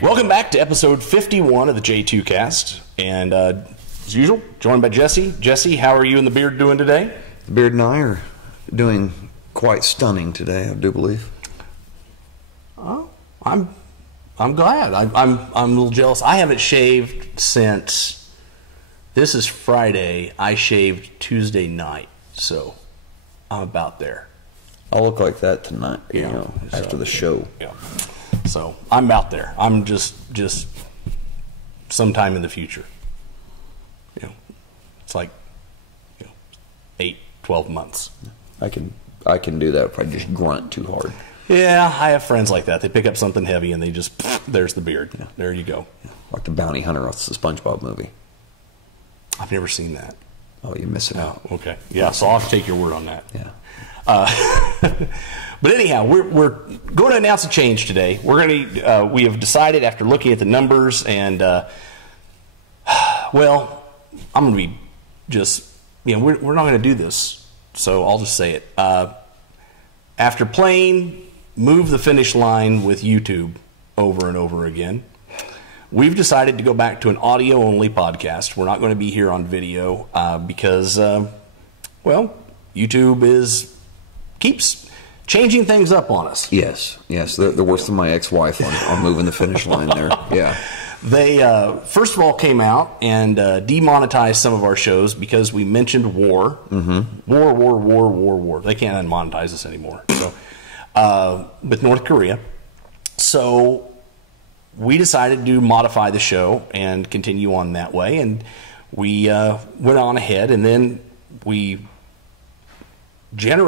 Welcome back to episode 51 of the J2cast, and as usual, joined by Jesse. Jesse, how are you and the Beard doing today? The Beard and I are doing quite stunning today, I do believe. Oh, I'm glad. I'm a little jealous. I haven't shaved since this is Friday. I shaved Tuesday night, so I'm about there. I'll look like that tonight, you know, after the show. Yeah. So I'm about there. I'm just sometime in the future. You know, it's like 8, 12 months. I can do that if I just grunt too hard. Yeah, I have friends like that. They pick up something heavy and they just there's the beard. Yeah. There you go. Like the bounty hunter off the SpongeBob movie. I've never seen that. Oh, you're missing out. Okay. Yeah, so I'll have to take your word on that. Yeah. But anyhow, we're going to announce a change today. We have decided after looking at the numbers and well, I'm going to be just we're not going to do this, so I'll just say it. After playing Move the Finish Line with YouTube over and over again, we've decided to go back to an audio-only podcast. We're not going to be here on video because, well, YouTube keeps changing things up on us. Yes. They're worse than my ex-wife on moving the finish line there. Yeah. They, first of all, came out and demonetized some of our shows because we mentioned war. Mm-hmm. War. They can't unmonetize us anymore. So, with North Korea. So we decided to modify the show and continue on that way. And we went on ahead, and then we did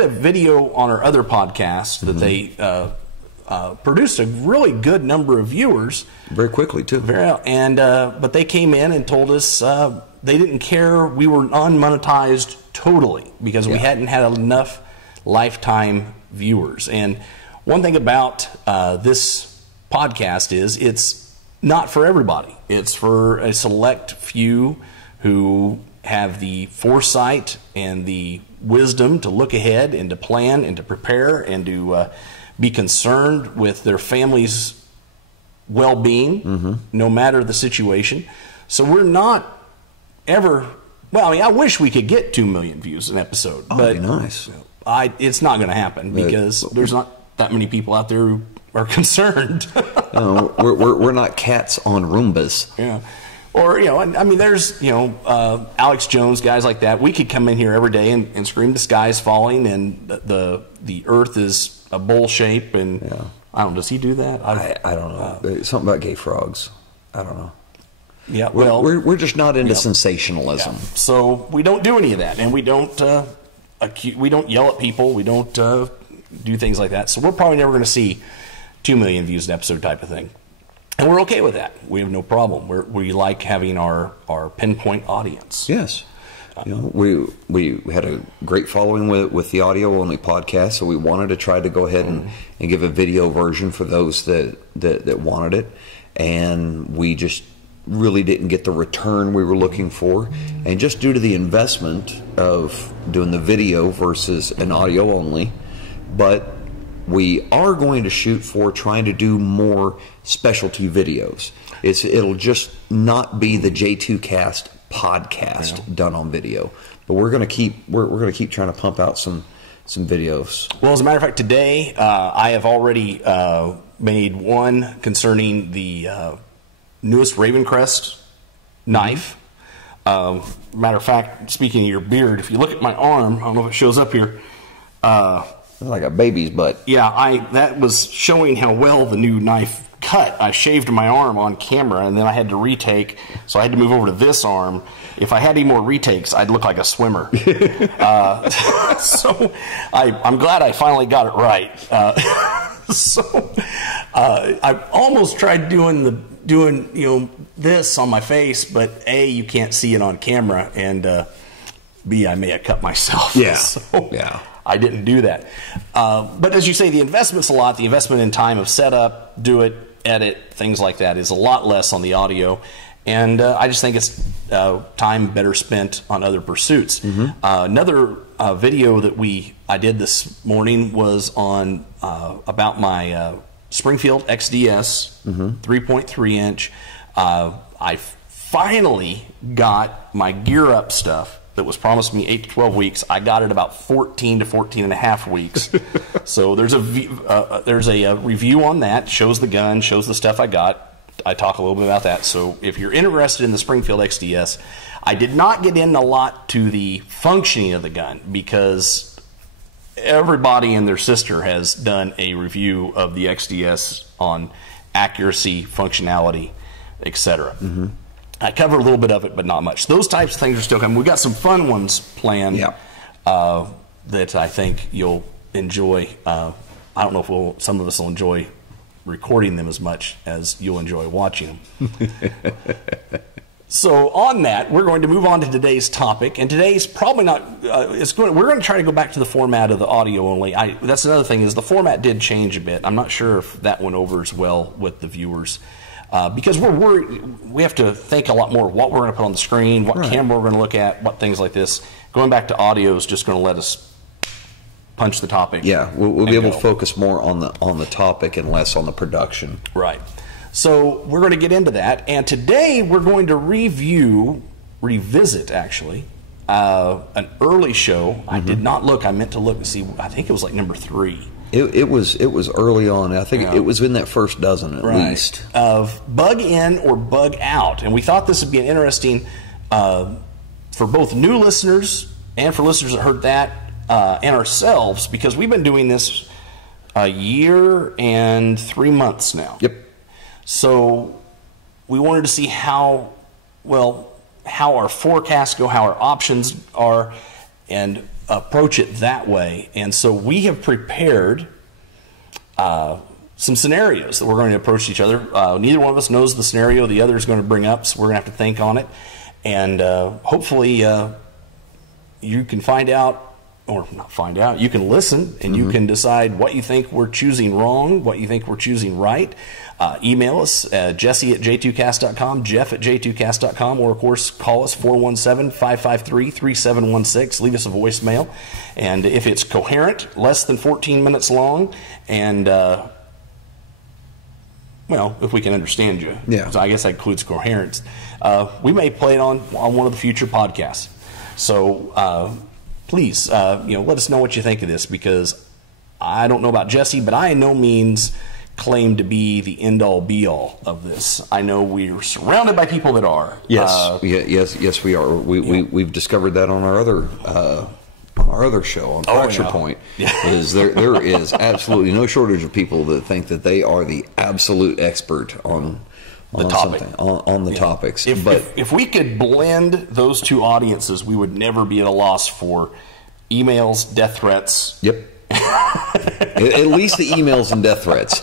a video on our other podcast that they produced a really good number of viewers. Very quickly, too. But they came in and told us they didn't care. We were unmonetized totally because we hadn't had enough lifetime viewers. And one thing about this podcast is it's not for everybody. It's for a select few who have the foresight and the wisdom to look ahead and to plan and to prepare and to be concerned with their family's well-being, no matter the situation. So we're not ever, well, I mean, I wish we could get 2 million views an episode. Oh, that'd be nice. It's not going to happen because there's not that many people out there who are concerned. We're not cats on Roombas. Yeah. Or, I mean, there's, Alex Jones, guys like that. We could come in here every day and scream the sky's falling and the earth is a bowl shape. And I don't know, does he do that? I don't know. Something about gay frogs. I don't know. Yeah, well, we're just not into sensationalism. Yeah. So we don't do any of that. And we don't yell at people. We don't do things like that. So we're probably never going to see 2 million views an episode type of thing. And we're okay with that. We have no problem. We like having our pinpoint audience. Yes. We had a great following with the audio-only podcast, so we wanted to try to go ahead and give a video version for those that wanted it. And we just really didn't get the return we were looking for. And just due to the investment of doing the video versus an audio-only, but we are going to shoot for trying to do more specialty videos. It'll just not be the J2cast podcast done on video, but we're going to keep trying to pump out some videos. Well, as a matter of fact, today I have already made one concerning the newest Ravencrest knife. Matter of fact, speaking of your beard, if you look at my arm, I don't know if it shows up here. Like a baby's butt. Yeah, that was showing how well the new knife cut. I shaved my arm on camera, and then I had to retake, so I had to move over to this arm. If I had any more retakes, I'd look like a swimmer. So I'm glad I finally got it right. I almost tried doing this on my face, but A, you can't see it on camera, and B, I may have cut myself. Yeah. So, I didn't do that. But as you say, the investment's a lot. The investment in time of setup, do it, edit, things like that is a lot less on the audio. And I just think it's time better spent on other pursuits. Another video that I did this morning was on about my Springfield XDS, 3.3 inch. I finally got my gear up stuff that was promised me 8 to 12 weeks. I got it about 14 to 14 and a half weeks. So there's a review on that. Shows the gun, shows the stuff I got. I talk a little bit about that. So if you're interested in the Springfield XDS, I did not get in a lot to the functioning of the gun because everybody and their sister has done a review of the XDS on accuracy, functionality, etc. I cover a little bit of it, but not much. Those types of things are still coming. We've got some fun ones planned that I think you'll enjoy. I don't know if some of us will enjoy recording them as much as you'll enjoy watching them. So on that, we're going to move on to today's topic, and today's probably not. We're going to try to go back to the format of the audio only. That's another thing is the format did change a bit. I'm not sure if that went over as well with the viewers. Because we're worried, we have to think a lot more what we're going to put on the screen, what camera we're going to look at, what things like this. Going back to audio is just going to let us punch the topic. Yeah, we'll be able to focus more on the topic and less on the production. Right. So we're going to get into that, and today we're going to revisit actually, an early show. I did not look. I meant to look and see. I think it was like number 3. It was early on. I think it was in that first dozen at least. Of bug in or bug out. And we thought this would be an interesting for both new listeners and for listeners that heard that and ourselves, because we've been doing this a year and 3 months now. Yep. So we wanted to see how our forecasts go, how our options are, and approach it that way. And so we have prepared some scenarios that we're going to approach each other. Neither one of us knows the scenario the other is going to bring up, so we're going to have to think on it. And hopefully you can find out, or not find out, you can listen and you can decide what you think we're choosing wrong, what you think we're choosing right. Email us, Jesse at J2cast.com, Jeff at J2cast.com, or of course call us 417-553-3716. Leave us a voicemail. And if it's coherent, less than 14 minutes long, and if we can understand you. Yeah. So I guess that includes coherence. We may play it on one of the future podcasts. So please, let us know what you think of this, because I don't know about Jesse, but I in no means claim to be the end-all, be-all of this. I know we're surrounded by people that are. Yes, yes, we are. We've discovered that on our other show on Fracture Point. Is there is absolutely no shortage of people that think that they are the absolute expert on the topic, on the topics. If we could blend those two audiences, we would never be at a loss for emails, death threats. Yep. At least the emails and death threats.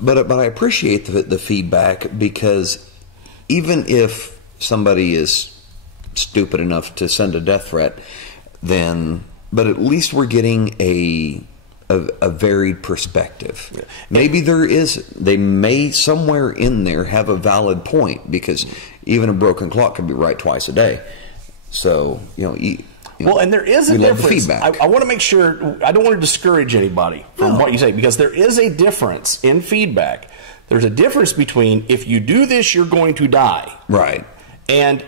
But I appreciate the feedback, because even if somebody is stupid enough to send a death threat, but at least we're getting a varied perspective. Yeah. Maybe they may somewhere in there have a valid point, because even a broken clock can be right twice a day. So and there is a difference. I want to make sure, I don't want to discourage anybody from what you say, because there is a difference in feedback. There's a difference between, if you do this, you're going to die. Right. And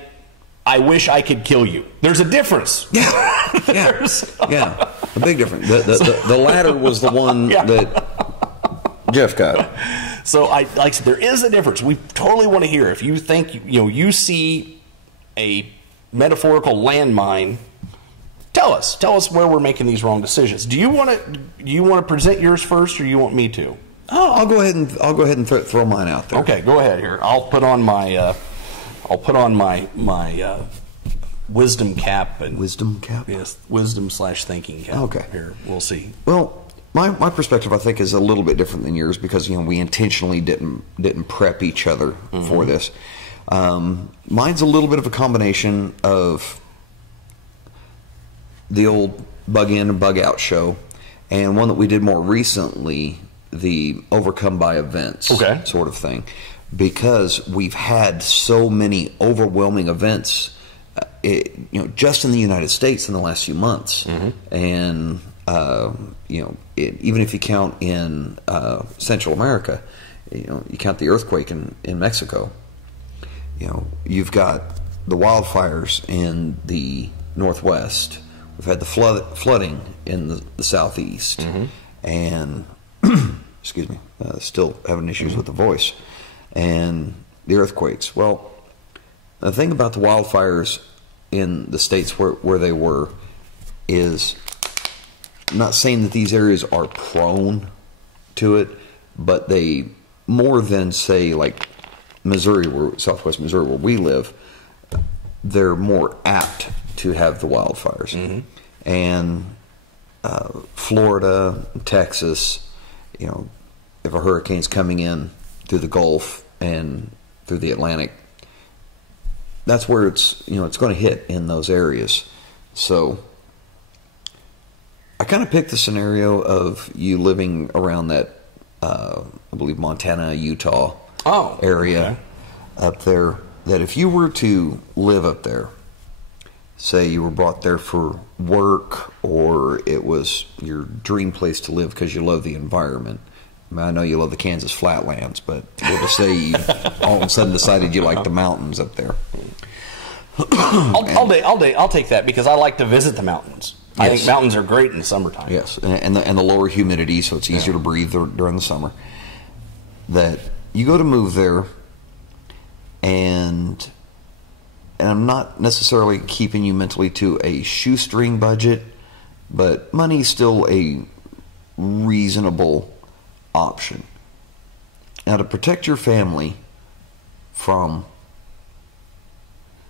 I wish I could kill you. There's a difference. Yeah. Yeah. A big difference. The latter was the one that Jeff got. So like I said, there is a difference. We totally want to hear. If you think you see a metaphorical landmine, tell us where we're making these wrong decisions. Do you want to present yours first, or do you want me to? Oh, I'll go ahead and throw mine out there. Okay, go ahead here. I'll put on my wisdom cap. Wisdom cap? Yes, wisdom/thinking cap. Okay. Here, we'll see. Well, my perspective, I think, is a little bit different than yours, because we intentionally didn't prep each other for this. Mine's a little bit of a combination of the old bug in and bug out show, and one that we did more recently, the overcome by events sort of thing, because we've had so many overwhelming events just in the United States in the last few months. And even if you count in Central America, you count the earthquake in Mexico. You've got the wildfires in the Northwest. We've had the flooding in the Southeast, and excuse me, still having issues with the voice, and the earthquakes. Well, the thing about the wildfires in the states where they were is, I'm not saying that these areas are prone to it, but they, more than say like Missouri, Southwest Missouri, where we live, they're more apt to have the wildfires. And Florida, Texas, if a hurricane's coming in through the Gulf and through the Atlantic, that's where it's going to hit in those areas. So I kind of picked the scenario of you living around that, I believe Montana, Utah area up there, that if you were to live up there, say you were brought there for work, or it was your dream place to live because you love the environment. I know you love the Kansas flatlands, but we'll just say you all of a sudden decided you like the mountains up there. I'll take that, because I like to visit the mountains. I think mountains are great in the summertime. Yes, and the lower humidity, so it's easier to breathe during the summer. That you go to move there, and I'm not necessarily keeping you mentally to a shoestring budget, but money's still a reasonable option. Now, to protect your family from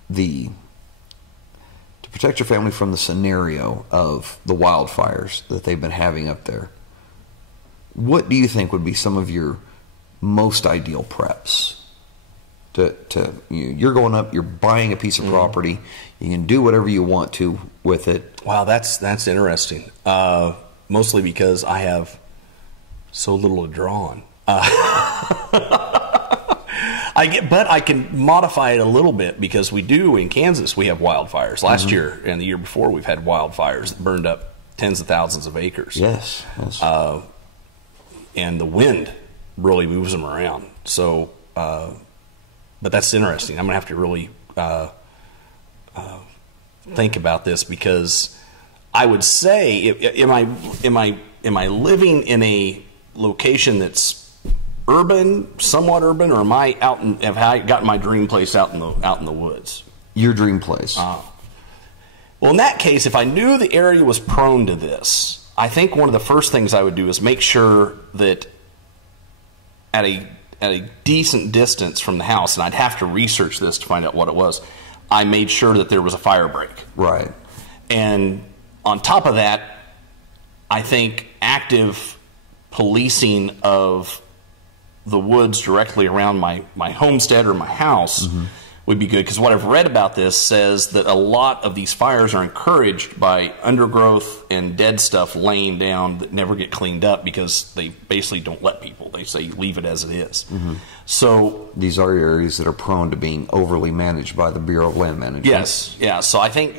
the scenario of the wildfires that they've been having up there, what do you think would be some of your most ideal preps? You're going up, you're buying a piece of property, you can do whatever you want to with it. Wow, that's interesting. Mostly because I have so little to draw on. But I can modify it a little bit, because we do in Kansas, we have wildfires. Last year and the year before, we've had wildfires that burned up tens of thousands of acres. Yes. And the wind really moves them around. So, but that's interesting. I'm gonna have to really think about this, because I would say, am I living in a location that's urban, somewhat urban, or have I gotten my dream place out in the woods? Your dream place. Well, in that case, if I knew the area was prone to this, I think one of the first things I would do is make sure that at a decent distance from the house, and I'd have to research this to find out what it was, I made sure that there was a fire break. Right. And on top of that, I think active policing of the woods directly around my homestead or my house would be good, because what I've read about this says that a lot of these fires are encouraged by undergrowth and dead stuff laying down that never get cleaned up, because they basically don't let people. They say leave it as it is. So these are areas that are prone to being overly managed by the Bureau of Land Management. Yes, yeah. So I think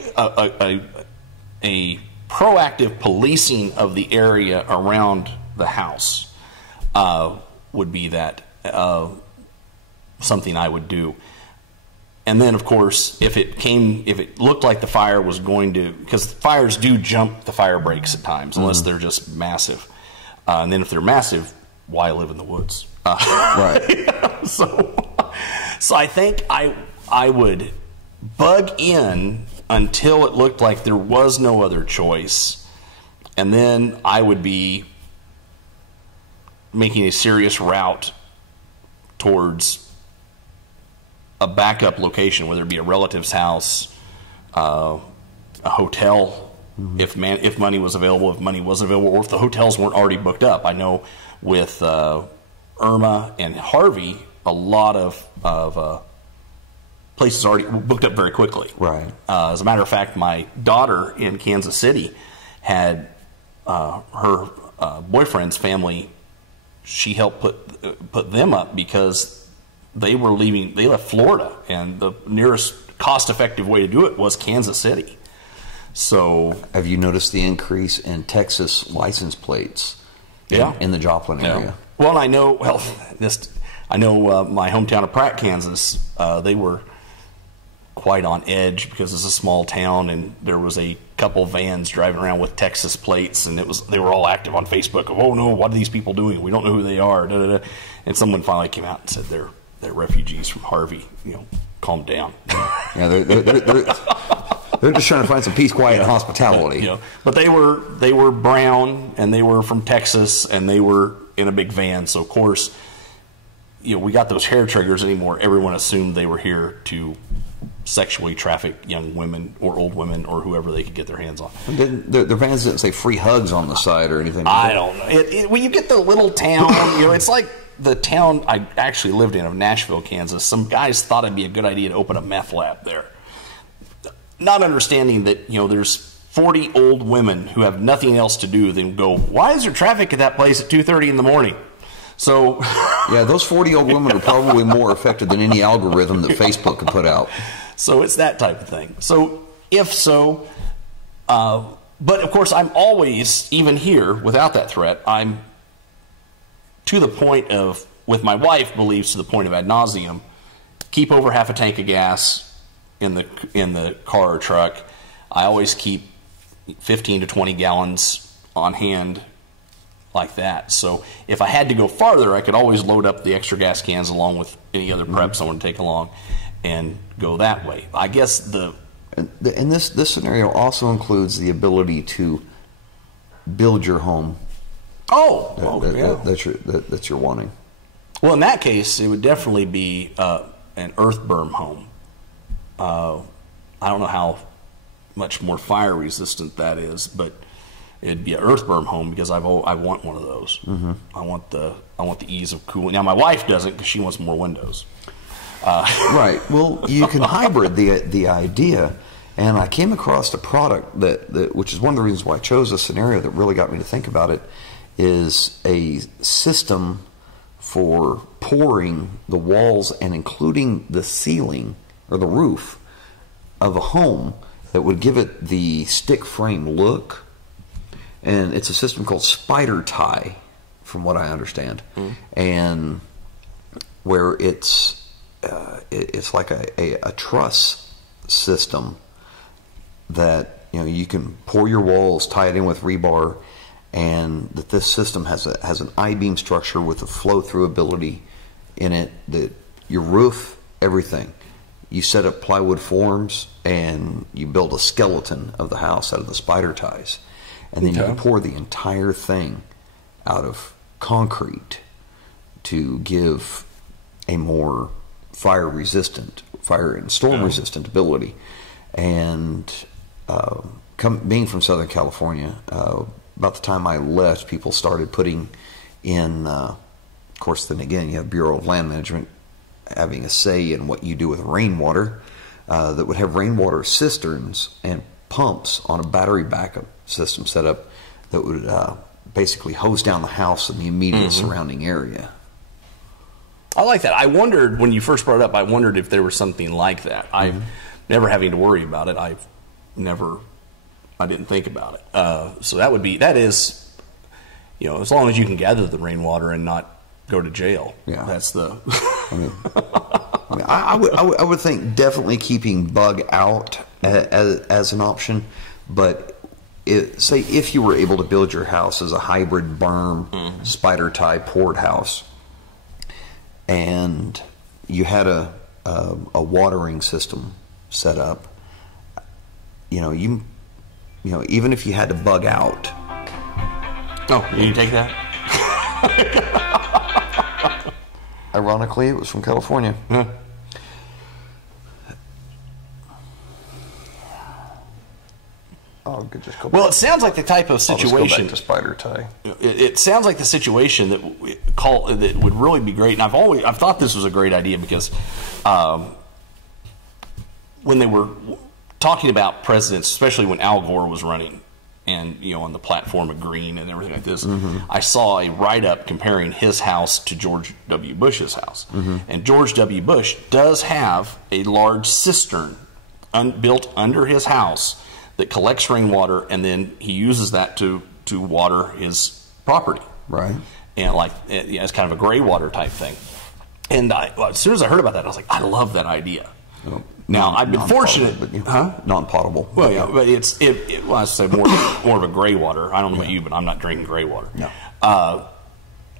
a proactive policing of the area around the house would be that something I would do. And then, of course, if it looked like the fire was going to, because fires do jump the fire breaks at times, unless they're just massive. And then if they're massive, why live in the woods? Right. So I think I would bug in until it looked like there was no other choice, and then I would be making a serious route towards a backup location, whether it be a relative's house, a hotel, if money was available, or if the hotels weren't already booked up. I know with Irma and Harvey, a lot of places already booked up very quickly. Right. As a matter of fact, my daughter in Kansas City had her boyfriend's family. She helped put them up because they were leaving. They left Florida, and the nearest cost-effective way to do it was Kansas City. So, have you noticed the increase in Texas license plates in the Joplin area? Well, I know. Well, I know my hometown of Pratt, Kansas. They were quite on edge because it's a small town, and there was a couple vans driving around with Texas plates, and they were all active on Facebook. Of, oh no, what are these people doing? We don't know who they are. Da, da, da. And someone finally came out and said they're refugees from Harvey. Calm down. Yeah, they're just trying to find some peace, quiet, and hospitality. But they were brown, and they were from Texas, and they were in a big van. So of course, we got those hair triggers anymore. Everyone assumed they were here to sexually traffic young women or old women or whoever they could get their hands on. Their vans didn't say free hugs on the side or anything. I don't know. When you get the little town, it's like the town I actually lived in of Nashville, Kansas. Some guys thought it'd be a good idea to open a meth lab there, not understanding that there's 40 old women who have nothing else to do than go, why is there traffic at that place at 2:30 in the morning? So yeah, those 40 old women are probably more effective than any algorithm that Facebook could put out. So it's that type of thing. So if so, but of course I'm always, even here, without that threat, I'm to the point of, with my wife believes to the point of ad nauseum, keep over half a tank of gas in the car or truck. I always keep 15 to 20 gallons on hand like that. So if I had to go farther, I could always load up the extra gas cans along with any other preps I want to take along and go that way. I guess and this scenario also includes the ability to build your home. That's your wanting. Well, in that case, it would definitely be an earth berm home. I don't know how much more fire resistant that is, but it'd be an earth berm home because I want one of those. Mm-hmm. I want the ease of cooling. Now my wife doesn't because she wants more windows. Right. Well, you can hybrid the idea, and I came across a product that which is one of the reasons why I chose this scenario that really got me to think about it, is a system for pouring the walls and including the ceiling or the roof of a home that would give it the stick frame look. And it's a system called spider tie, from what I understand, and where it's like a truss system that you can pour your walls, tie it in with rebar, and that this system has an I-beam structure with a flow-through ability in it. That your roof, everything, you set up plywood forms and you build a skeleton of the house out of the spider ties. And then you can pour the entire thing out of concrete to give a more fire and storm resistant ability. And being from Southern California, about the time I left, people started putting in, of course, then again, you have Bureau of Land Management having a say in what you do with rainwater, that would have rainwater cisterns and pumps on a battery backup system set up that would basically hose down the house and the immediate surrounding area. I like that. I wondered, when you first brought it up, I wondered if there was something like that. I've never having to worry about it. I didn't think about it. So that is, as long as you can gather the rainwater and not go to jail. Yeah. That's the... I would think definitely keeping bug out as an option, but say if you were able to build your house as a hybrid berm spider tie poured house, and you had a watering system set up, even if you had to bug out. Oh, you take that? Ironically, it was from California. Yeah. Well, it sounds like the type of situation. I'll just go back to spider tie. It sounds like the situation that would really be great, and I've thought this was a great idea because when they were talking about presidents, especially when Al Gore was running, and on the platform of green and everything like this, I saw a write-up comparing his house to George W. Bush's house, and George W. Bush does have a large cistern built under his house that collects rainwater, and then he uses that to water his property. Right. And like, yeah, it's kind of a gray water type thing. And as soon as I heard about that, I was like, I love that idea. Oh, now, I've been fortunate. But, non-potable. Well, yeah, but well, I say more of a gray water. I don't know about you, but I'm not drinking gray water. No. I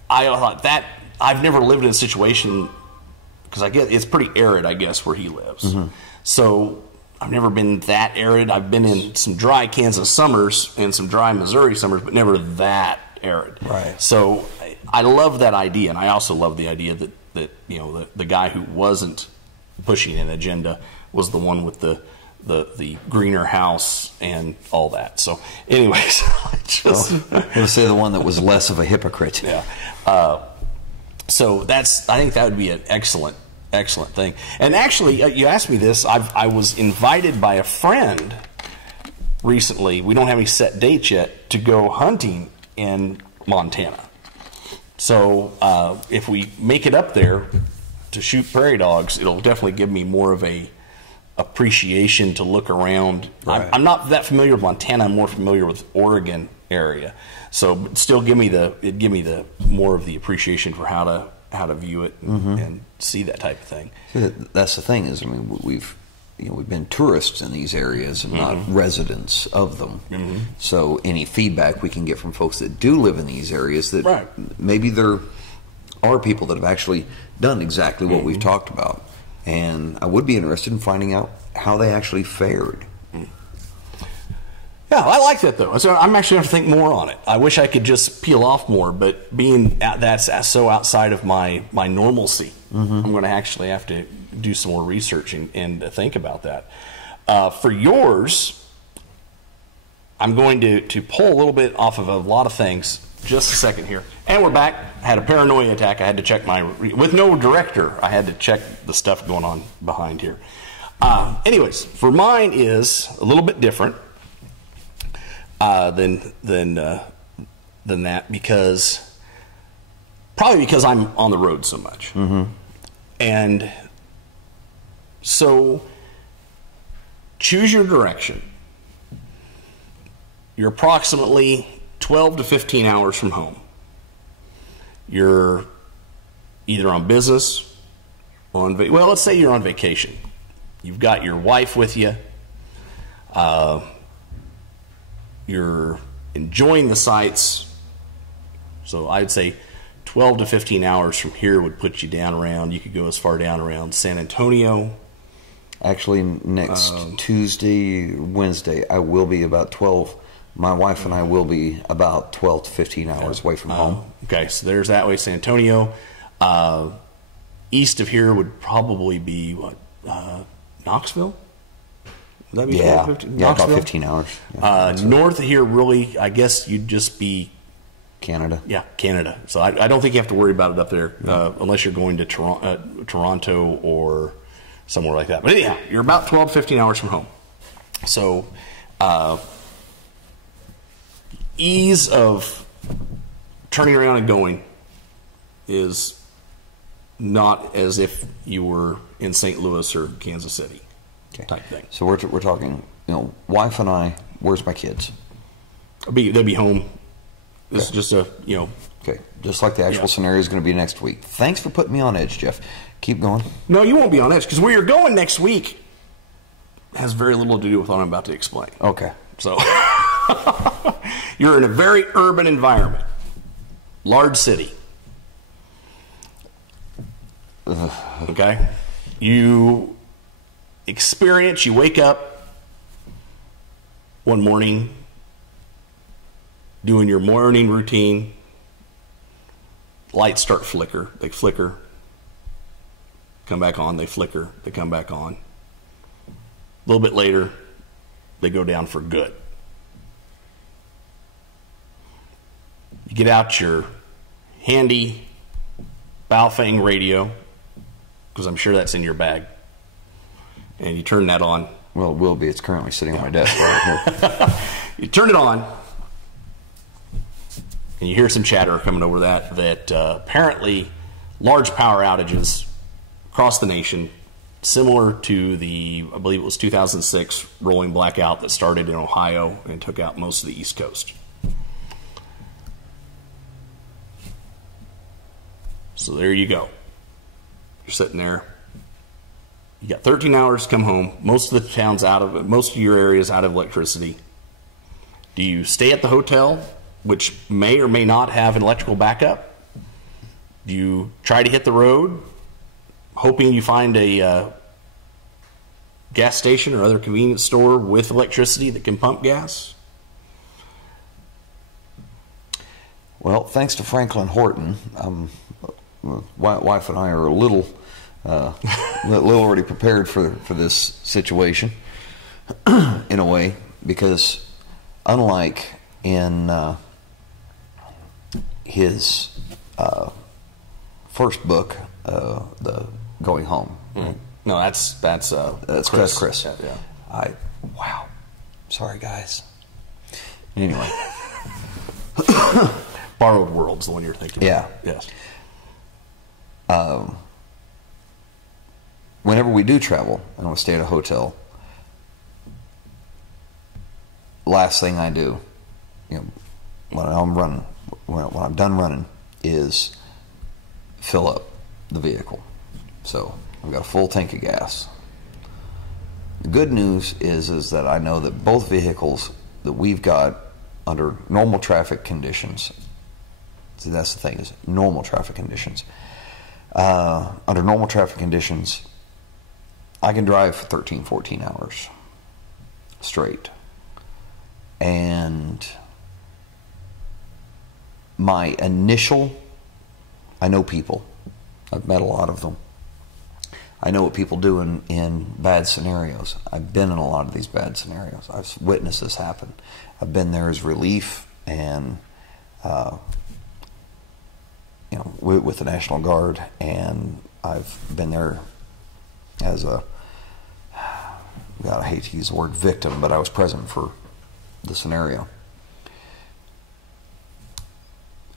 thought that I've never lived in a situation, because I guess it's pretty arid, I guess, where he lives. So I've never been that arid. I've been in some dry Kansas summers and some dry Missouri summers, but never that arid. Right. So I love that idea, and I also love the idea that the guy who wasn't pushing an agenda was the one with the greener house and all that. So anyways, I would say the one that was less of a hypocrite. Yeah. So I think that would be an excellent thing. And actually, you asked me this. I was invited by a friend recently. We don't have any set dates yet to go hunting in Montana. So if we make it up there to shoot prairie dogs, it'll definitely give me more of a appreciation to look around. Right. I'm not that familiar with Montana. I'm more familiar with Oregon area. So still give me the more of the appreciation for how to view it and see that type of thing. That's the thing is, I mean, we've been tourists in these areas and not residents of them. So any feedback we can get from folks that do live in these areas, that maybe there are people that have actually done exactly what we've talked about. And I would be interested in finding out how they actually fared. Yeah, I like that though. So I'm actually going to think more on it. I wish I could just peel off more, but being that's so outside of my normalcy, I'm going to actually have to do some more research and think about that. For yours, I'm going to pull a little bit off of a lot of things. Just a second here. And we're back. I had a paranoia attack. I had to check with no director, I had to check the stuff going on behind here. Anyways, for mine is a little bit different than that, probably because I'm on the road so much. And so choose your direction. You're approximately 12 to 15 hours from home. You're either on business, well, let's say you're on vacation. You've got your wife with you. You're enjoying the sights. So I'd say 12 to 15 hours from here would put you down around, you could go as far down around San Antonio. Actually, next Tuesday, Wednesday, I will be about 12. My wife and I will be about 12 to 15 hours away from home. Okay, so there's that way, San Antonio. East of here would probably be, Knoxville? Would that be 12, 15? Yeah, about 15 hours. Yeah, north of here, really, I guess you'd just be... Canada. Yeah, Canada. So I don't think you have to worry about it up there, unless you're going to Toronto or somewhere like that. But anyhow, you're about 12 to 15 hours from home. So... ease of turning around and going is not as if you were in St. Louis or Kansas City type thing. So we're talking, wife and I, where's my kids? They'll be home. This is just Okay, just like the actual scenario is going to be next week. Thanks for putting me on edge, Jeff. Keep going. No, you won't be on edge, because where you're going next week has very little to do with what I'm about to explain. Okay. So... You're in a very urban environment, large city. Okay? You wake up one morning doing your morning routine, lights start they flicker, come back on, they flicker, they come back on. A little bit later, they go down for good. You get out your handy Baofeng radio, because I'm sure that's in your bag, and you turn that on. Well, it will be. It's currently sitting on my desk right here. You turn it on, and you hear some chatter coming over that apparently large power outages across the nation similar to the, I believe it was 2006 rolling blackout that started in Ohio and took out most of the East Coast. So there you go. You're sitting there. You got 13 hours to come home. Most of the town's out of it. Most of your area is out of electricity. Do you stay at the hotel, which may or may not have an electrical backup? Do you try to hit the road, hoping you find a gas station or other convenience store with electricity that can pump gas? Well, thanks to Franklin Horton, wife and I are a little already prepared for this situation in a way, because unlike in his first book, the Going Home. Mm. No, that's Chris. Yeah. Wow. Sorry, guys. Anyway, Borrowed World's the one you're thinking. Yeah. Of. Yes. Whenever we do travel and we stay at a hotel, last thing I do, when I'm done running, is fill up the vehicle. So I've got a full tank of gas. The good news is that I know that both vehicles that we've got under normal traffic conditions. See, that's the thing, is normal traffic conditions. Under normal traffic conditions, I can drive for 13, 14 hours straight. And my initial, I know people. I've met a lot of them. I know what people do in bad scenarios. I've been in a lot of these bad scenarios. I've witnessed this happen. I've been there as relief and, with the National Guard, and I've been there as a, God, I hate to use the word victim, but I was present for the scenario.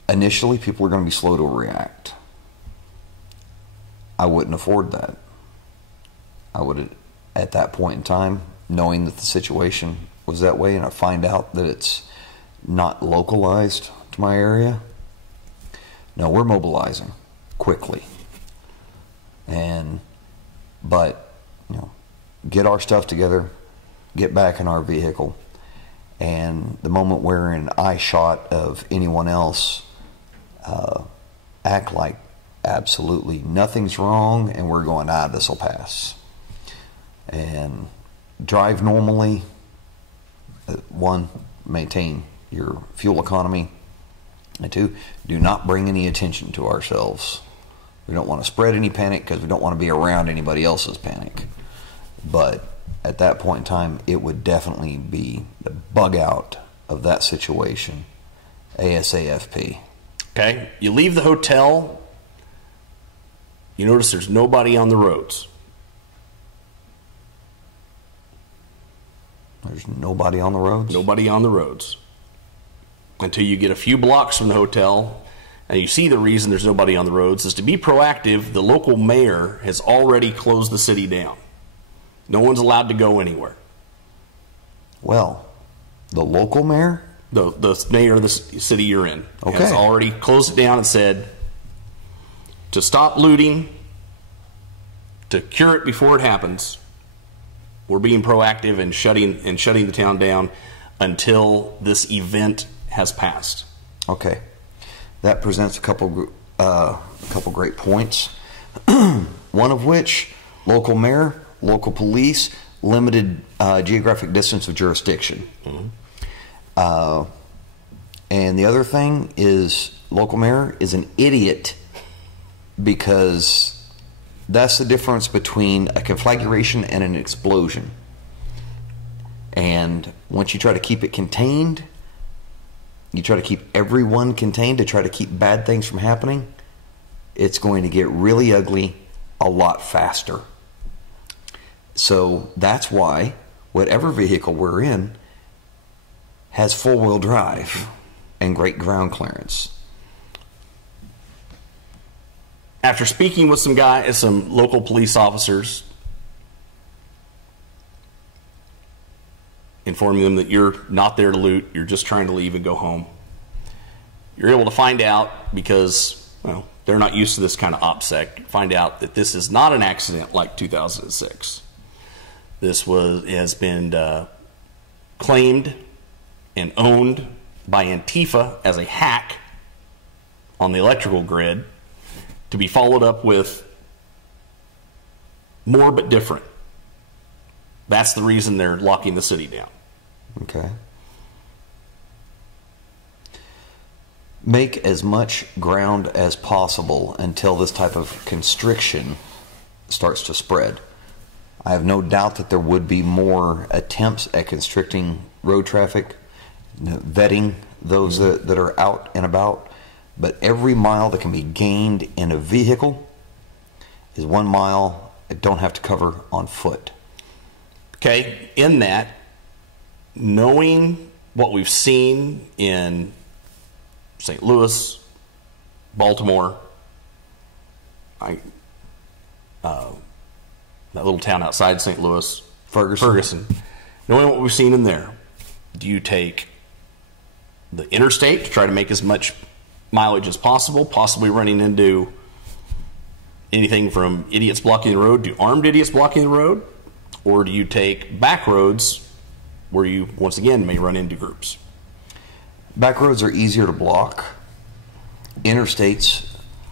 Initially, people are going to be slow to react. I wouldn't afford that. I would, at that point in time, knowing that the situation was that way, and I find out that it's not localized to my area, no, we're mobilizing quickly. But get our stuff together, get back in our vehicle, and the moment we're in eye shot of anyone else, act like absolutely nothing's wrong, and we're going, this will pass. And drive normally. One, maintain your fuel economy. And two, do not bring any attention to ourselves. We don't want to spread any panic because we don't want to be around anybody else's panic. But at that point in time, it would definitely be the bug out of that situation ASAFP. Okay, you leave the hotel, you notice there's nobody on the roads. There's nobody on the roads? Nobody on the roads. Until you get a few blocks from the hotel, and you see the reason there's nobody on the roads is to be proactive. The local mayor has already closed the city down. No one's allowed to go anywhere. Well, the local mayor? The mayor of the city you're in okay. has already closed it down and said to stop looting, to cure it before it happens. We're being proactive and shutting the town down until this event has passed. Okay, that presents a couple great points. One of which, local mayor, local police, limited geographic distance of jurisdiction. Mm-hmm. And the other thing is, local mayor is an idiot, because that's the difference between a conflagration and an explosion. And once you try to keep it contained, you try to keep everyone contained to try to keep bad things from happening, it's going to get really ugly a lot faster. So that's why whatever vehicle we're in has four-wheel drive and great ground clearance. After speaking with some local police officers, informing them that you're not there to loot, you're just trying to leave and go home. You're able to find out, because, well, they're not used to this kind of OPSEC, find out that this is not an accident like 2006. This has been claimed and owned by Antifa as a hack on the electrical grid, to be followed up with more but different. That's the reason they're locking the city down. Okay. Make as much ground as possible until this type of constriction starts to spread. I have no doubt that there would be more attempts at constricting road traffic, vetting those that are out and about, but every mile that can be gained in a vehicle is 1 mile I don't have to cover on foot. Okay, in that, knowing what we've seen in St. Louis, Baltimore, that little town outside St. Louis, Ferguson, knowing what we've seen in there, do you take the interstate to try to make as much mileage as possible, possibly running into anything from idiots blocking the road to armed idiots blocking the road? Or do you take back roads where you, once again, may run into groups? Back roads are easier to block. Interstates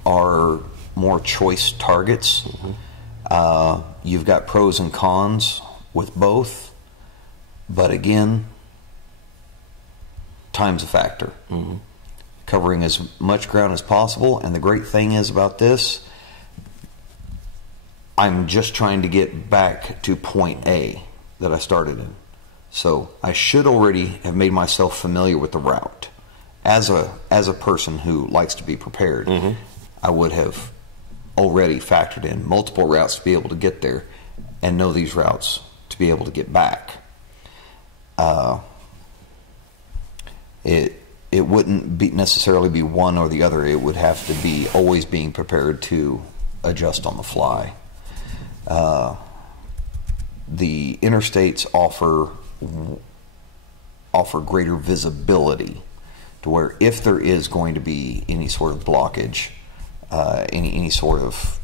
are more choice targets. You've got pros and cons with both. But again, time's a factor. Covering as much ground as possible. And the great thing is about this, I'm just trying to get back to point A that I started in. So I should already have made myself familiar with the route. As a person who likes to be prepared, I would have already factored in multiple routes to be able to get there and know these routes to be able to get back. It wouldn't necessarily be one or the other. It would have to be always being prepared to adjust on the fly. The interstates offer greater visibility, to where if there is going to be any sort of blockage, any sort of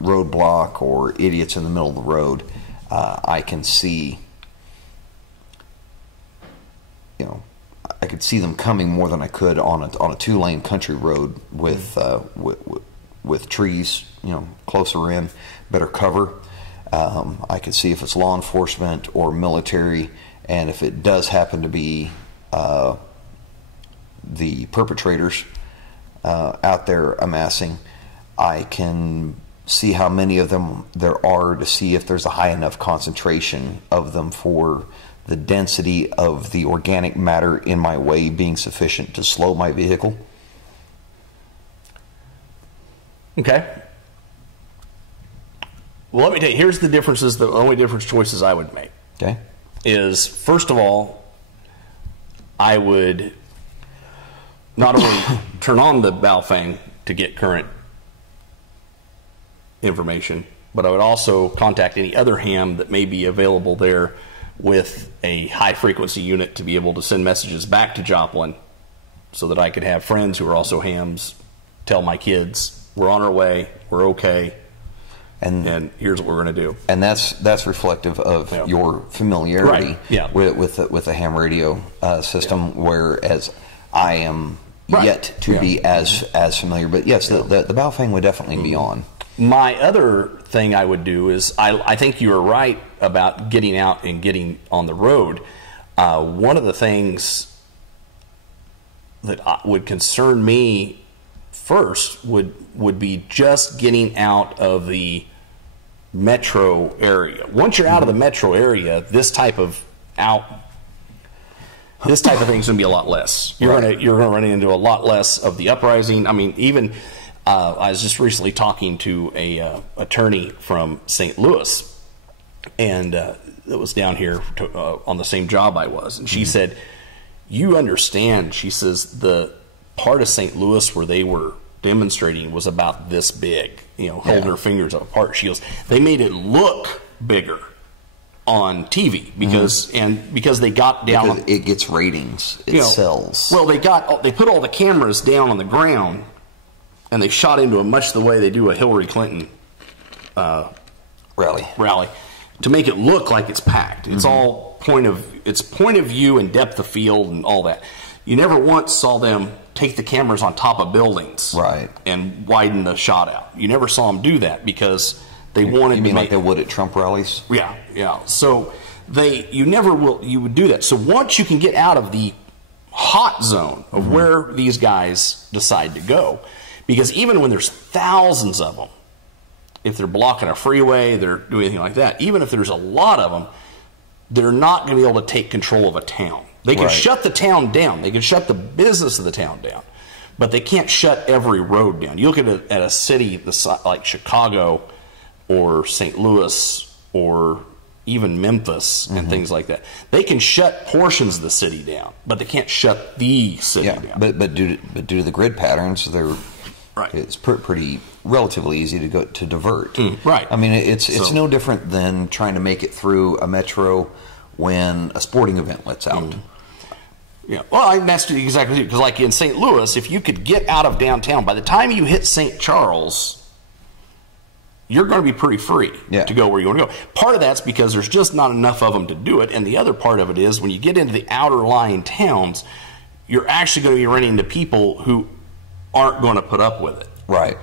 roadblock or idiots in the middle of the road, I can see, I could see them coming more than I could on a 2-lane country road with trees, closer in, better cover. I could see if it's law enforcement or military, and if it does happen to be the perpetrators out there amassing, I can see how many of them there are to see if there's a high enough concentration of them for the density of the organic matter in my way being sufficient to slow my vehicle. Okay. Well, let me tell you, here's the differences, the only difference choices I would make. Okay. Is, first of all, I would not only turn on the Baofeng to get current information, but I would also contact any other ham that may be available there with a high frequency unit to be able to send messages back to Joplin, so that I could have friends who are also hams tell my kids, we're on our way, we're okay, and here's what we're going to do. And that's reflective of your familiarity with the ham radio system, whereas I am yet to be as familiar. But yes, the Baofeng would definitely be on. My other thing I would do is, I think you were right about getting out and getting on the road. One of the things that would concern me first would be just getting out of the metro area. Once you're out of the metro area, this type of thing is going to be a lot less. You're going to run into a lot less of the uprising. I mean, even I was just recently talking to a attorney from St. Louis, and it was down here on the same job I was, and she said, "You understand?" She says, "The part of St. Louis where they were demonstrating was about this big, holding her fingers apart." She goes, "They made it look bigger on TV because they got down. Because it gets ratings. It sells. Well, they put all the cameras down on the ground, and they shot into it much the way they do a Hillary Clinton rally to make it look like it's packed. It's all point of view and depth of field and all that. You never once saw them take the cameras on top of buildings, right, and widen the shot out. You never saw them do that because they wanted. You mean like they would at Trump rallies? Yeah. So you would do that. So once you can get out of the hot zone of where these guys decide to go, because even when there's thousands of them, if they're blocking a freeway, they're doing anything like that, even if there's a lot of them, they're not going to be able to take control of a town. They can shut the town down. They can shut the business of the town down, but they can't shut every road down. You look at a city like Chicago or St. Louis or even Memphis and things like that. They can shut portions of the city down, but they can't shut the city down. But due to the grid patterns, it's pretty relatively easy to divert. Right. I mean, it's no different than trying to make it through a metro when a sporting event lets out. Yeah, well, that's exactly it. Because like in St. Louis, if you could get out of downtown, by the time you hit St. Charles, you're going to be pretty free to go where you want to go. Part of that's because there's just not enough of them to do it, and the other part of it is when you get into the outer lying towns, you're actually going to be running into people who aren't going to put up with it. Right.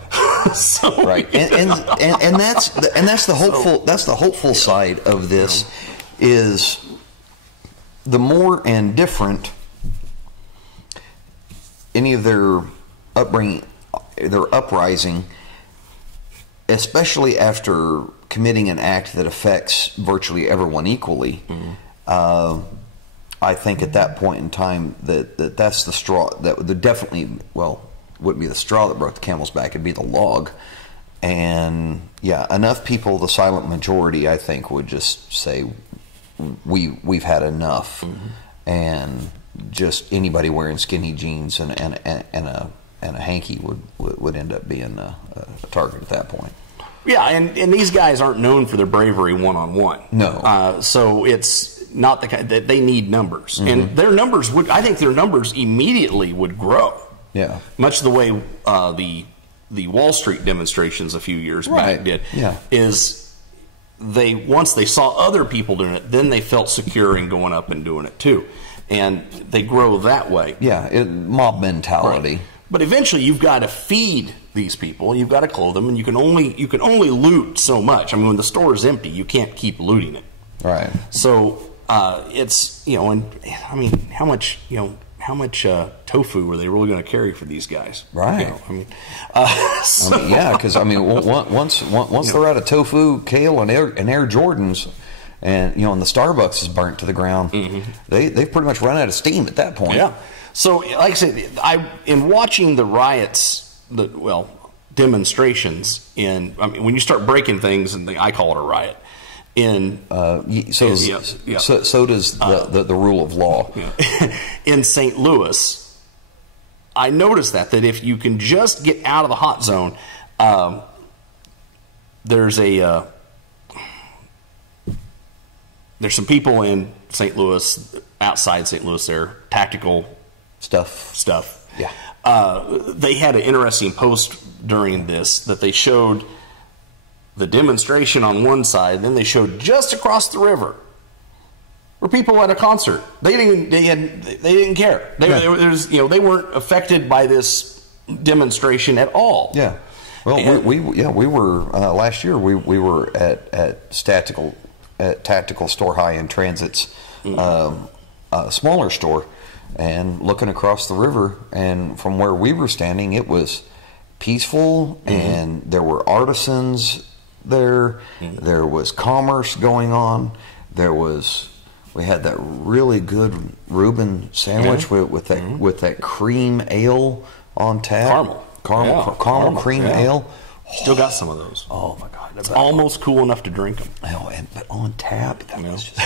And that's the hopeful side of this is the more and different any of their upbringing, their uprising, especially after committing an act that affects virtually everyone equally. I think at that point in time that's the straw that would definitely wouldn't be the straw that broke the camel's back. It'd be the log. And enough people, the silent majority, I think, would just say we've had enough, and just anybody wearing skinny jeans and a hanky would end up being a target at that point. Yeah, and these guys aren't known for their bravery one-on-one. No. So it's not the kind that they need numbers, and their numbers I think their numbers immediately would grow. Yeah. Much the way the Wall Street demonstrations a few years back did. Yeah. Once they saw other people doing it, then they felt secure in going up and doing it too, and they grow that way. Yeah, mob mentality. Right. But eventually, you've got to feed these people. You've got to clothe them, and you can only loot so much. I mean, when the store is empty, you can't keep looting it. Right. So it's and I mean, how much tofu are they really going to carry for these guys? Right. Because once they're out of tofu, kale, and Air Jordans, and and the Starbucks is burnt to the ground, they've pretty much run out of steam at that point. Yeah. So, like I said, in watching the riots, demonstrations, when you start breaking things, and I call it a riot. So does the rule of law. In St. Louis, I noticed that if you can just get out of the hot zone, there's some people in St. Louis, outside St. Louis, there, tactical stuff. Yeah. They had an interesting post during this that they showed the demonstration on one side, then they showed just across the river were people at a concert. They didn't care. They weren't affected by this demonstration at all. Yeah. Well, we were last year. We were at Tactical Store High in Transit's smaller store, and looking across the river, and from where we were standing, it was peaceful, and there were artisans there. There was commerce going on. We had that really good Reuben sandwich with that cream ale on tap. Caramel cream ale. Still got some of those. Oh my God! It's almost cool enough to drink them. Oh, but on tap, that was just.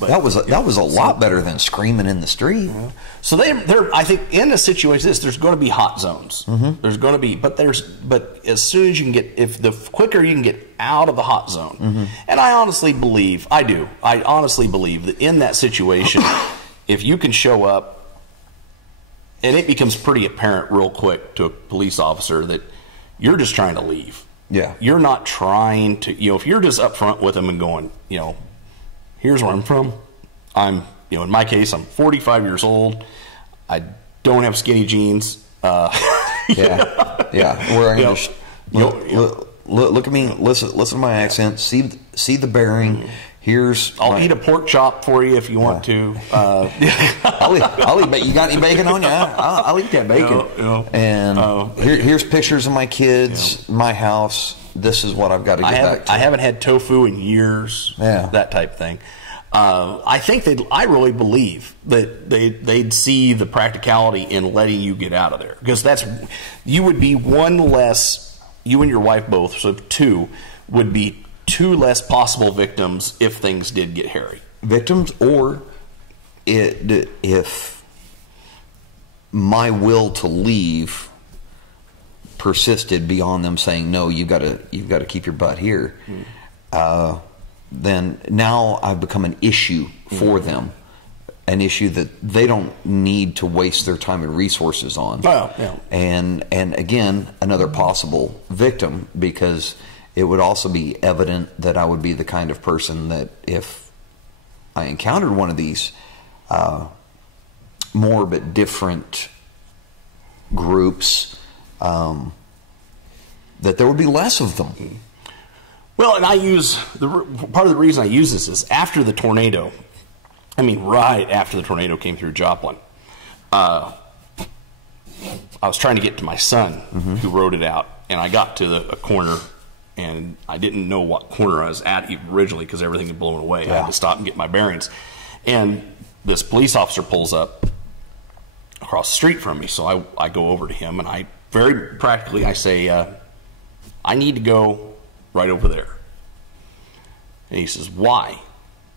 That was a lot better than screaming in the street. Yeah. So they're I think in a situation like this, there's going to be hot zones. There's going to be, but as soon as you can the quicker you can get out of the hot zone, and I honestly believe that in that situation, if you can show up, and it becomes pretty apparent real quick to a police officer that you're just trying to leave. Yeah. You're not trying to, if you're just up front with them and going, here's where I'm from. I'm, in my case, I'm 45 years old. I don't have skinny jeans. Wearing look at me. Listen to my accent. See the bearing. I'll eat a pork chop for you if you want to. I'll eat. You got any bacon on you? I'll eat that bacon. And here's pictures of my kids, my house. This is what I've got to get back to. I haven't had tofu in years. That type of thing. I really believe that they'd see the practicality in letting you get out of there, because you would be one less. You and your wife both, so two, would be two less possible victims if things did get hairy. Victims, or if my will to leave persisted beyond them saying, no, you've got to keep your butt here. Then now I've become an issue for them, an issue that they don't need to waste their time and resources on. And again, another possible victim, because it would also be evident that I would be the kind of person that if I encountered one of these more but different groups, that there would be less of them. Well, and part of the reason I use this is after the tornado, right after the tornado came through Joplin, I was trying to get to my son who rode it out, and I got to a corner, and I didn't know what corner I was at originally because everything had blown away. I had to stop and get my bearings. And this police officer pulls up across the street from me, so I go over to him, and I very practically I say, I need to go right over there. And he says, why?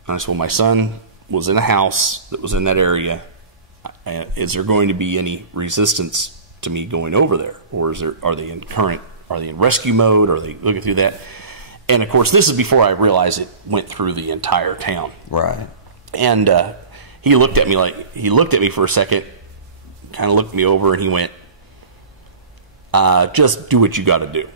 And I said, well, my son was in a house that was in that area. Is there going to be any resistance to me going over there? Or are they in rescue mode? Are they looking through that? And of course, this is before I realized it went through the entire town. Right. And he looked at me for a second, kind of looked me over, and he went, just do what you got to do.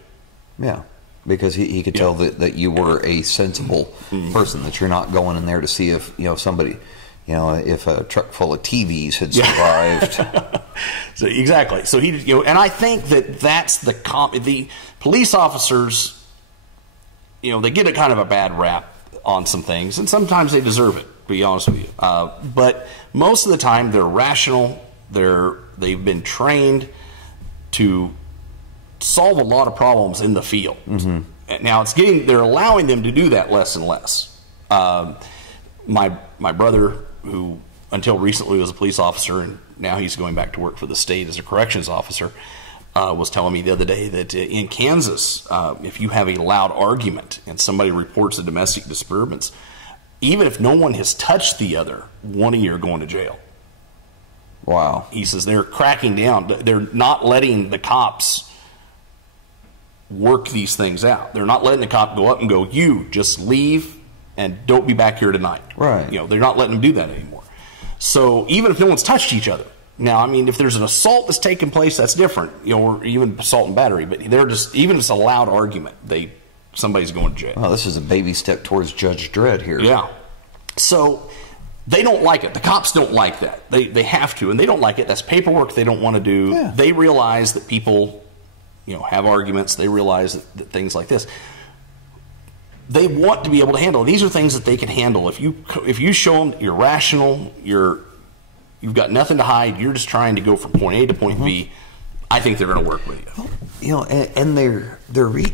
Yeah. Because he could tell that you were a sensible person, that you're not going in there to see if somebody, if a truck full of TVs had survived. So exactly. So he, and I think that's the police officers. They get a kind of a bad rap on some things, and sometimes they deserve it. To be honest with you, but most of the time they're rational. They've been trained to solve a lot of problems in the field. Now they're allowing them to do that less and less. My brother, who until recently was a police officer, and now he's going back to work for the state as a corrections officer, was telling me the other day that in Kansas, if you have a loud argument and somebody reports a domestic disturbance, even if no one has touched the other, one of you are going to jail. Wow. He says they're cracking down. They're not letting the cops work these things out. They're not letting the cop go up and go, you just leave and don't be back here tonight. Right. They're not letting them do that anymore. So even if no one's touched each other. Now, if there's an assault that's taking place, that's different, or even assault and battery, but they're just, even if it's a loud argument, somebody's going to jail. Oh, this is a baby step towards Judge Dredd here. Yeah. So they don't like it. The cops don't like that. They have to, and they don't like it. That's paperwork they don't want to do. Yeah. They realize that people have arguments. They realize that things like this, they want to be able to handle. These are things that they can handle. If you show them you're rational, you've got nothing to hide, you're just trying to go from point A to point B, I think they're going to work with you. And they're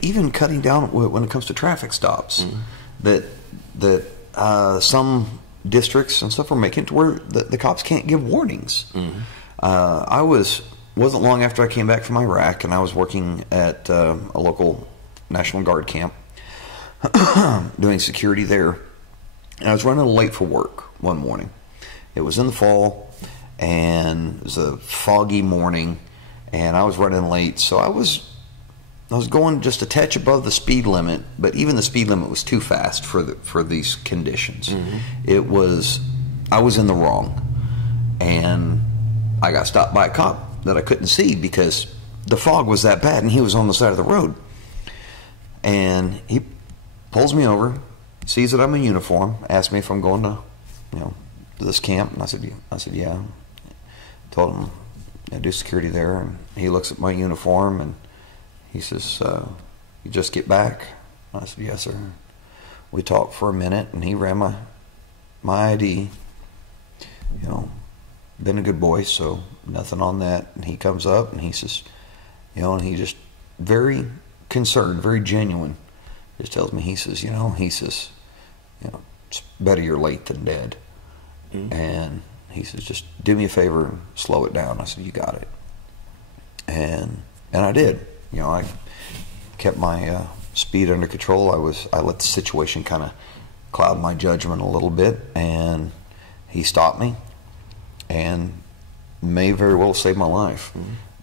even cutting down when it comes to traffic stops. That some districts and stuff are making it to where the cops can't give warnings. I was wasn't long after I came back from Iraq, and I was working at a local National Guard camp doing security there. And I was running late for work one morning. It was in the fall, and it was a foggy morning, and I was running late. So I was going just a touch above the speed limit, but even the speed limit was too fast for these conditions. I was in the wrong, and I got stopped by a cop that I couldn't see because the fog was that bad, and he was on the side of the road. And he pulls me over, sees that I'm in uniform, asks me if I'm going to, this camp, and I said yeah. Told him I do security there, and he looks at my uniform and he says, "You just get back?" I said, "Yes, sir." We talked for a minute, and he ran my ID. Been a good boy, so nothing on that. And he comes up and he says, and he just very concerned, very genuine, just tells me, he says, it's better you're late than dead. And he says, just do me a favor and slow it down. I said, you got it. And I did. I kept my speed under control. I let the situation kind of cloud my judgment a little bit, and he stopped me and may very well save my life.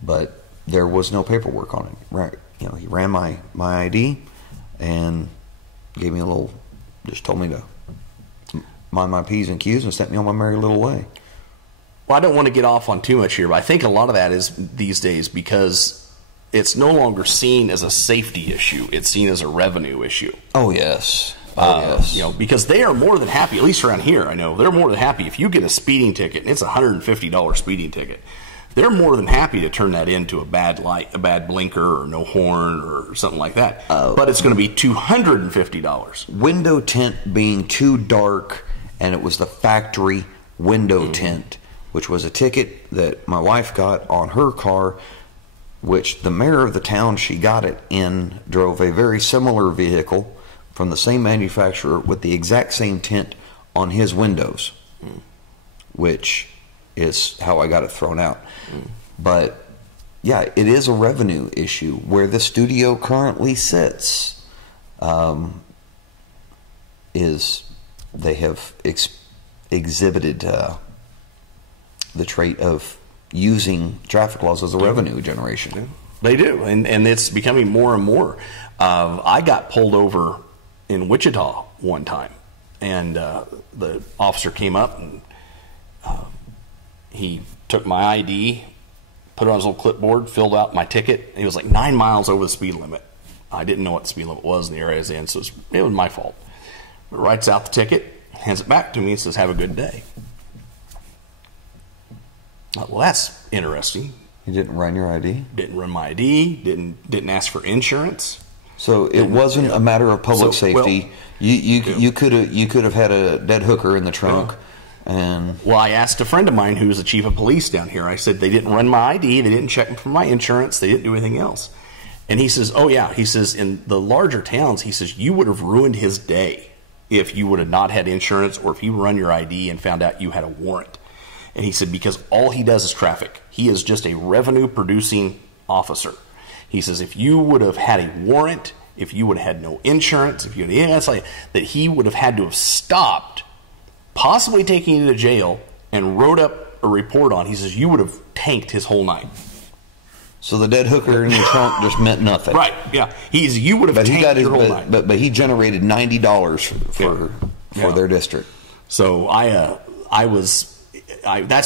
But there was no paperwork on it. Right? He ran my ID and gave me just told me to mind my P's and Q's and sent me on my merry little way. Well, I don't want to get off on too much here, but I think a lot of that is these days because it's no longer seen as a safety issue. It's seen as a revenue issue. Oh, yes. Yes. Because they are more than happy, at least around here, I know, they're more than happy. If you get a speeding ticket, and it's a $150 speeding ticket, they're more than happy to turn that into a bad light, a bad blinker, or no horn, or something like that. But it's going to be $250. Window tint being too dark, and it was the factory window tint, which was a ticket that my wife got on her car, which the mayor of the town she got it in drove a very similar vehicle from the same manufacturer with the exact same tint on his windows, which is how I got it thrown out. But yeah, it is a revenue issue. Where the studio currently sits is they have exhibited the trait of using traffic laws as a revenue generation. They do, and it's becoming more and more. I got pulled over in Wichita one time, and the officer came up and he took my ID, put it on his little clipboard, filled out my ticket. It was like 9 miles over the speed limit. I didn't know what the speed limit was in the area I was in, so it was my fault. But writes out the ticket, hands it back to me, and says, "Have a good day." Well, that's interesting. He didn't run your ID? Didn't run my ID. Didn't ask for insurance. So it wasn't a matter of public safety. You could have had a dead hooker in the trunk. Well, I asked a friend of mine who's the chief of police down here. I said, they didn't run my ID, they didn't check for my insurance, they didn't do anything else. And he says, oh yeah, he says, in the larger towns, he says, you would have ruined his day if you would have not had insurance, or if he run your ID and found out you had a warrant. And he said, because all he does is traffic. He is just a revenue producing officer. He says, if you would have had a warrant, if you would have had no insurance, if you had anything else like that, he would have had to have stopped, possibly taking you to jail, and wrote up a report on. He says, you would have tanked his whole night. So the dead hooker in your trunk just meant nothing. Right, yeah. You would have tanked your whole night. But he generated $90 for their district. So that's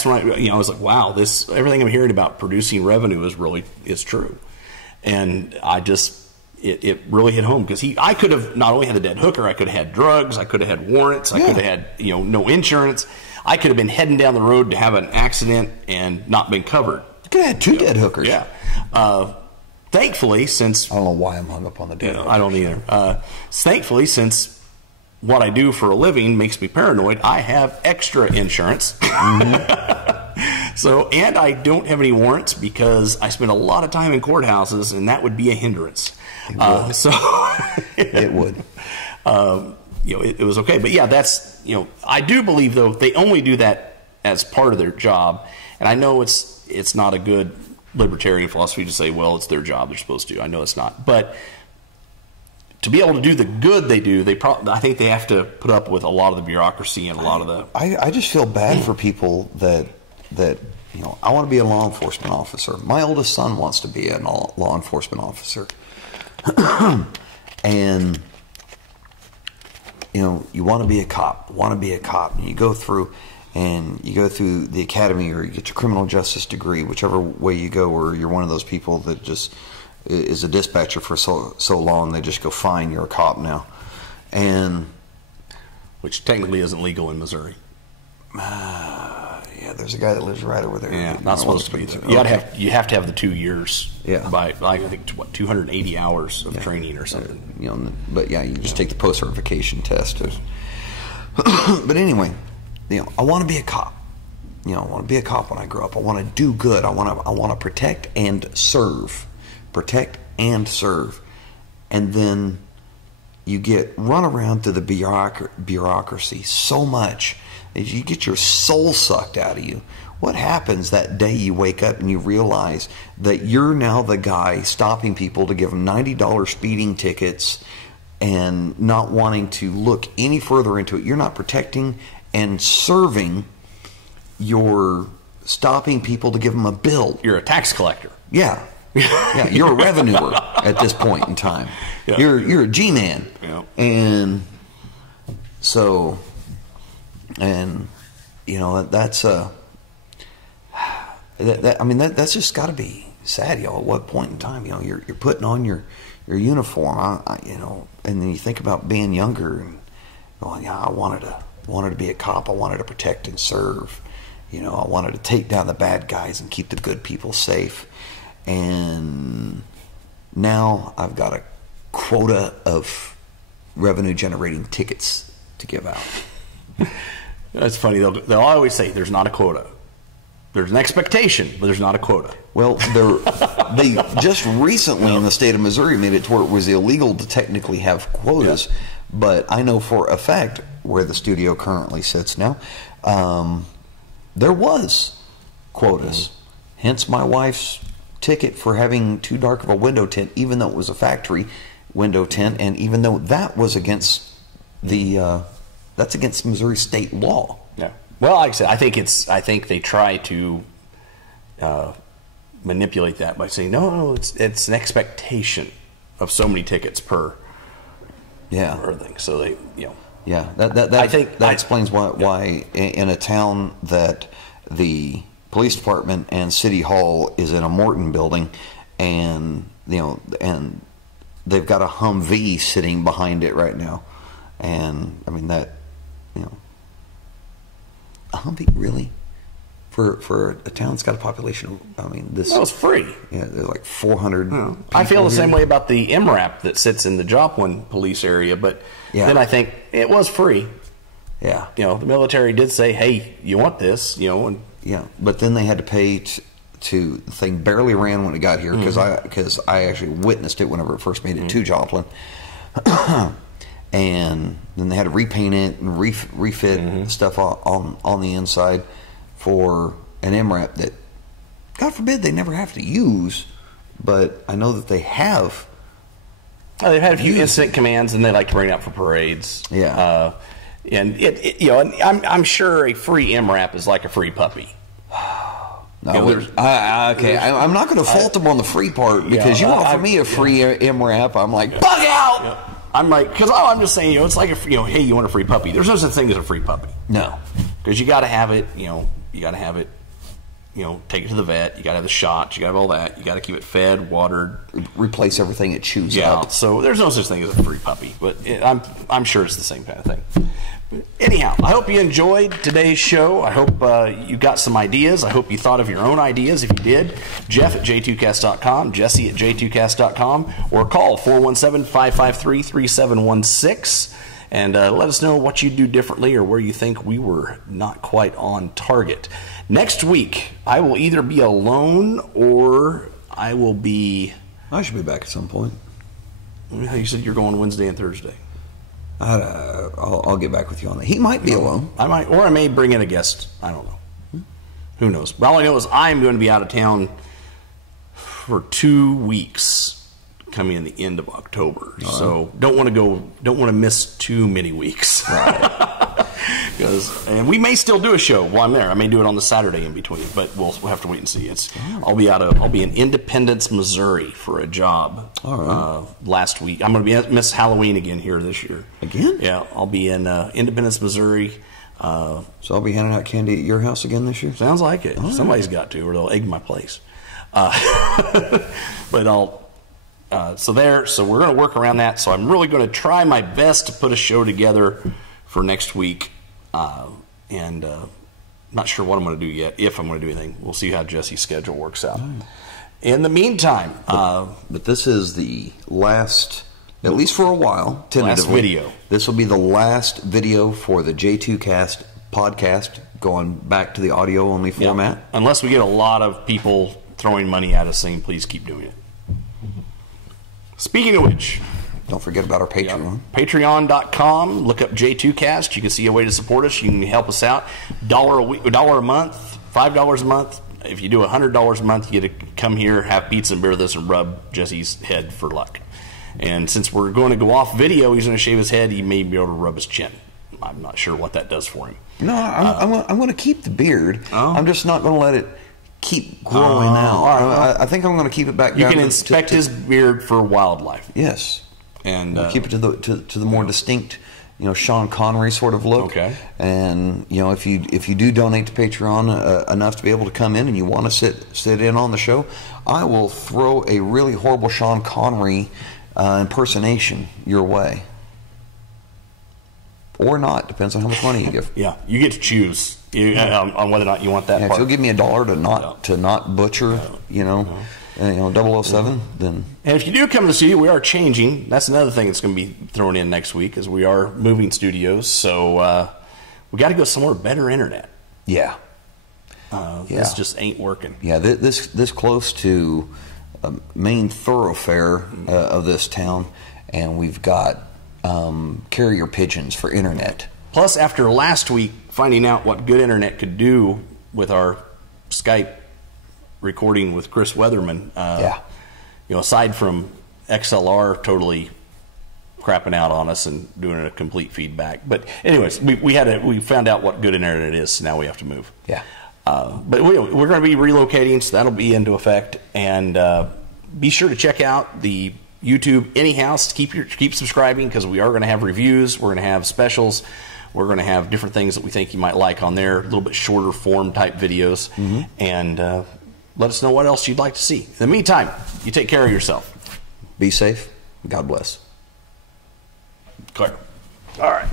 when I was like, wow, everything I'm hearing about producing revenue is true. And it really hit home, because I could have not only had the dead hooker, I could have had drugs, I could have had warrants, I could have had no insurance. I could have been heading down the road to have an accident and not been covered. You could have had two dead hookers. Yeah. Thankfully, since I don't know why I'm hung up on the dead hookers. I don't either. Thankfully, since what I do for a living makes me paranoid, I have extra insurance. So, and I don't have any warrants because I spend a lot of time in courthouses, and that would be a hindrance. It would. It was okay. But yeah, I do believe, though, they only do that as part of their job. And I know it's not a good libertarian philosophy to say, well, it's their job, they're supposed to. I know it's not, but to be able to do the good they do, I think they have to put up with a lot of the bureaucracy and a lot of the. I just feel bad for people that I want to be a law enforcement officer. My oldest son wants to be a law enforcement officer, and you want to be a cop. And you go through the academy, or you get your criminal justice degree, whichever way you go, or you're one of those people that just is a dispatcher for so long they just go, fine, you're a cop now, and which technically isn't legal in Missouri. Yeah, there's a guy that lives right over there. Yeah, not supposed to be. You have to have the 2 years. Yeah. By I think 280 hours of training or something. But yeah, you just take the post certification test. But anyway, I want to be a cop. I want to be a cop when I grow up. I want to do good. I want to protect and serve. Protect and serve. And then you get run around through the bureaucracy so much that you get your soul sucked out of you. What happens that day you wake up and you realize that you're now the guy stopping people to give them $90 speeding tickets and not wanting to look any further into it? You're not protecting and serving. You're stopping people to give them a bill. You're a tax collector. Yeah. Yeah, you're a revenuer at this point in time. Yeah. You're a G-man. Yeah. And so, that's that's just got to be sad, at what point in time, you're putting on your uniform, and then you think about being younger and going, I wanted to be a cop. I wanted to protect and serve. I wanted to take down the bad guys and keep the good people safe. And now I've got a quota of revenue generating tickets to give out. That's funny. They'll always say there's not a quota. There's an expectation, but there's not a quota. Well, they just recently in the state of Missouri made it to where it was illegal to technically have quotas. Yeah. But I know for a fact where the studio currently sits now, there was quotas. Mm-hmm. Hence my wife's ticket for having too dark of a window tint, even though it was a factory window tint, and even though that was against that's against Missouri state law. Yeah. Well, like I said, I think they try to manipulate that by saying no, it's an expectation of so many tickets per thing. So they yeah, I think that explains why in a town that the police department and city hall is in a Morton building, and and they've got a Humvee sitting behind it right now, and I mean that a Humvee really for a town that's got a population of, this. Well, it's free. Yeah, there's like 400. I feel the same way about the MRAP that sits in the Joplin police area, but then I think it was free. Yeah, the military did say, hey, you want this, and. Yeah, but then they had to pay to the thing barely ran when it got here, because I actually witnessed it whenever it first made it to Joplin, and then they had to repaint it and refit stuff on the inside for an MRAP that, God forbid, they never have to use, but I know that they have. They've had a few incident commands, and they like to bring it out for parades. Yeah. And I'm sure a free MRAP is like a free puppy. No, okay. I'm not going to fault them on the free part, because you offer me a free MRAP, I'm like, bug out. Yeah. I'm like, because I'm just saying, it's like hey, you want a free puppy? There's no such thing as a free puppy. No, because you got to have it. You got to have it. Take it to the vet. You got to have the shots. You got to have all that. You got to keep it fed, watered, replace everything it chews out. So there's no such thing as a free puppy, but I'm sure it's the same kind of thing. Anyhow, I hope you enjoyed today's show. I hope you got some ideas. I hope you thought of your own ideas. If you did, Jeff at J2cast.com, Jesse at J2cast.com, or call 417-553-3716 and let us know what you do differently or where you think we were not quite on target. Next week, I will either be alone or I will be... I should be back at some point. You said you're going Wednesday and Thursday. I'll get back with you on that. He might be alone. I might, or I may bring in a guest. I don't know. Who knows? But all I know is I'm going to be out of town for 2 weeks coming in the end of October. So don't want to miss too many weeks. Right. And we may still do a show while I'm there. I may do it on the Saturday in between, but we'll have to wait and see. I'll be in Independence, Missouri for a job. Last week. I'm going to be miss Halloween again here this year. Again? Yeah, I'll be in Independence, Missouri. So I'll be handing out candy at your house again this year? Sounds like it. Somebody's got to, or they'll egg my place. But so we're going to work around that. So I'm really going to try my best to put a show together for next week. And not sure what I'm going to do yet, if I'm going to do anything. We'll see how Jesse's schedule works out. In the meantime... But this is the last, at least for a while, tentatively. Last video. This will be the last video for the J2cast podcast, going back to the audio-only format. Yeah. Unless we get a lot of people throwing money at us saying, please keep doing it. Speaking of which... Don't forget about our Patreon. Patreon.com. Look up J2cast. You can see a way to support us. You can help us out. $1 a month, $5 a month. If you do $100 a month, you get to come here, have pizza and beer with us, and rub Jesse's head for luck. And since we're going to go off video, he's going to shave his head. He may be able to rub his chin. I'm not sure what that does for him. No, I'm going to keep the beard. I'm just not going to let it keep growing out. Right. I think I'm going to keep it back down. You can inspect his beard for wildlife. Yes. And keep it to the more distinct, Sean Connery sort of look. Okay. And if you do donate to Patreon enough to be able to come in and you want to sit in on the show, I will throw a really horrible Sean Connery impersonation your way, or not. Depends on how much money you give. Yeah, you get to choose on whether or not you want that. If you'll give me $1 to not butcher, 007, then... And if you do come to the studio, we are changing. That's another thing that's going to be thrown in next week, is we are moving studios. So we got to go somewhere with better internet. Yeah. This just ain't working. Yeah, this close to a main thoroughfare of this town, and we've got carrier pigeons for internet. Plus, after last week, finding out what good internet could do with our Skype recording with Chris Weatherman, aside from XLR totally crapping out on us and doing a complete feedback. But anyways, we found out what good internet is, so now we have to move. Yeah. But we're going to be relocating, so that'll be into effect. And be sure to check out the YouTube Anyhouse. Keep subscribing, because we are going to have reviews. We're going to have specials. We're going to have different things that we think you might like on there, a little bit shorter form type videos. And let us know what else you'd like to see. In the meantime, you take care of yourself. Be safe. God bless. Clear. All right.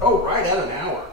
Oh, right at an hour.